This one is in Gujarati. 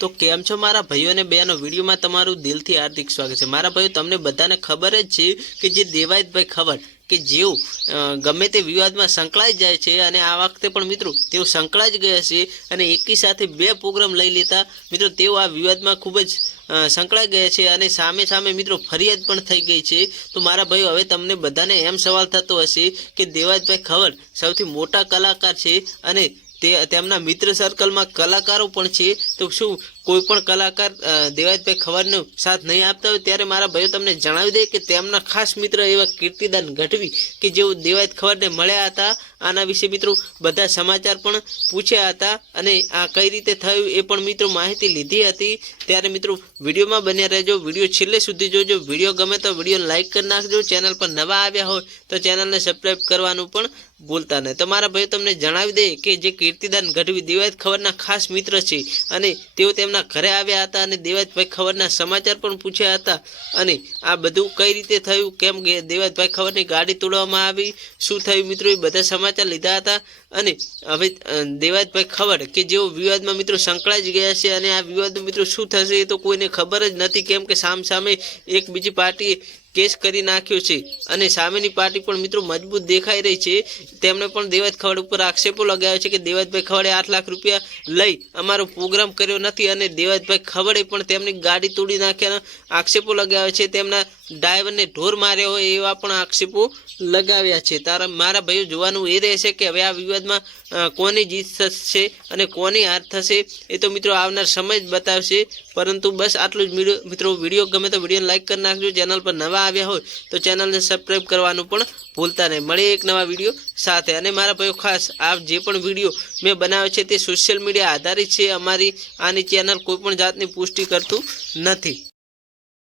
તો કેમ છો મારા ભાઈઓ અને બહેનો? વિડીયોમાં તમારું દિલથી હાર્દિક સ્વાગત છે. મારા ભાઈઓ, તમને બધાને ખબર જ છે કે જે દેવાયતભાઈ ખબર કે જેઓ ગમે તે વિવાદમાં સંકળાઈ જાય છે અને આ વખતે પણ મિત્રો તેઓ સંકળાઈ જ ગયા છે અને એકી સાથે બે પ્રોગ્રામ લઈ લેતા મિત્રો, તેઓ આ વિવાદમાં ખૂબ જ સંકળાઈ ગયા છે અને સામે સામે મિત્રો ફરિયાદ પણ થઈ ગઈ છે. તો મારા ભાઈઓ, હવે તમને બધાને એમ સવાલ થતો હશે કે દેવાજભાઈ ખબર સૌથી મોટા કલાકાર છે અને તે તેમના મિત્ર સર્કલમાં કલાકારો પણ છે. તો શું કોઈ પણ કલાકાર દેવાજભાઈ ખબરનો સાથ નહીં આપતા હોય ત્યારે મારા ભાઈઓ તમને જણાવી દે કે તેમના ખાસ મિત્ર એવા કીર્તિદાન ગઢવી કે જેઓ દેવાજ ખબરને મળ્યા હતા. આના વિશે મિત્રો બધા સમાચાર પણ પૂછ્યા હતા અને આ કઈ રીતે થયું એ પણ મિત્રો માહિતી લીધી હતી. ત્યારે મિત્રો વિડીયોમાં બન્યા રહેજો. વીડિયો છેલ્લે સુધી જોજો. વીડિયો ગમે તો વીડિયો લાઇક કરી નાખજો. ચેનલ પર નવા આવ્યા હોય તો ચેનલને સબસ્ક્રાઈબ કરવાનું પણ ભૂલતા નહીં. તો મારા ભાઈઓ તમને જણાવી દે કે જે કીર્તિદાન ગઢવી દેવાજ ખબરના ખાસ મિત્ર છે અને તેઓ તેમના ઘરે આવ્યા હતા અને દેવાજભાઈ ખબરના સમાચાર પણ પૂછ્યા હતા. અને આ બધું કઈ રીતે થયું? કેમ કે દેવાજભાઈ ખબરની ગાડી તોડવામાં આવી? શું થયું મિત્રો? એ બધા સમાચાર લીધા હતા. અને હવે દેવાજભાઈ ખબર કે જેઓ વિવાદમાં મિત્રો સંકળાઈ જ ગયા છે અને આ વિવાદનું મિત્રો શું થશે એ તો કોઈને ખબર જ નથી. કેમ કે સામ સામે એક બીજી પાર્ટીએ કેસ કરી નાખ્યો છે. અને સામેની પાર્ટી પણ મિત્રો મજબૂત દેખાઈ રહી છે. તેમણે પણ દેવાજ ખવડ ઉપર આક્ષેપો લગાવ્યો છે કે દેવાજભાઈ ખવડે આઠ લાખ રૂપિયા લઈ અમારો પ્રોગ્રામ કર્યો નથી અને દેવાજભાઈ ખવડે પણ તેમની ગાડી તોડી નાખ્યાના આક્ષેપો લગાવ્યા છે. તેમના ડ્રાઈવરને ઢોર માર્યો હોય એવા પણ આક્ષેપો લગાવ્યા છે. તારા, મારા ભાઈઓ, જોવાનું એ રહેશે કે હવે આ વિવાદમાં કોની જીત થશે અને કોની હાર થશે એ તો મિત્રો આવનાર સમય જ બતાવશે. પરંતુ બસ આટલું જ મિત્રો વીડિયો ગમે તો વિડીયોને લાઇક કરી નાખજો. ચેનલ પર નવા આવ્યા હોય તો ચેનલને સબસ્ક્રાઈબ કરવાનું પણ ભૂલતા નહીં. મળીએ એક નવા વીડિયો સાથે. અને મારા ભાઈઓ, ખાસ આ જે પણ વીડિયો મેં બનાવ્યો છે તે સોશિયલ મીડિયા આધારિત છે. અમારી આની ચેનલ કોઈ પણ જાતની પુષ્ટિ કરતું નથી.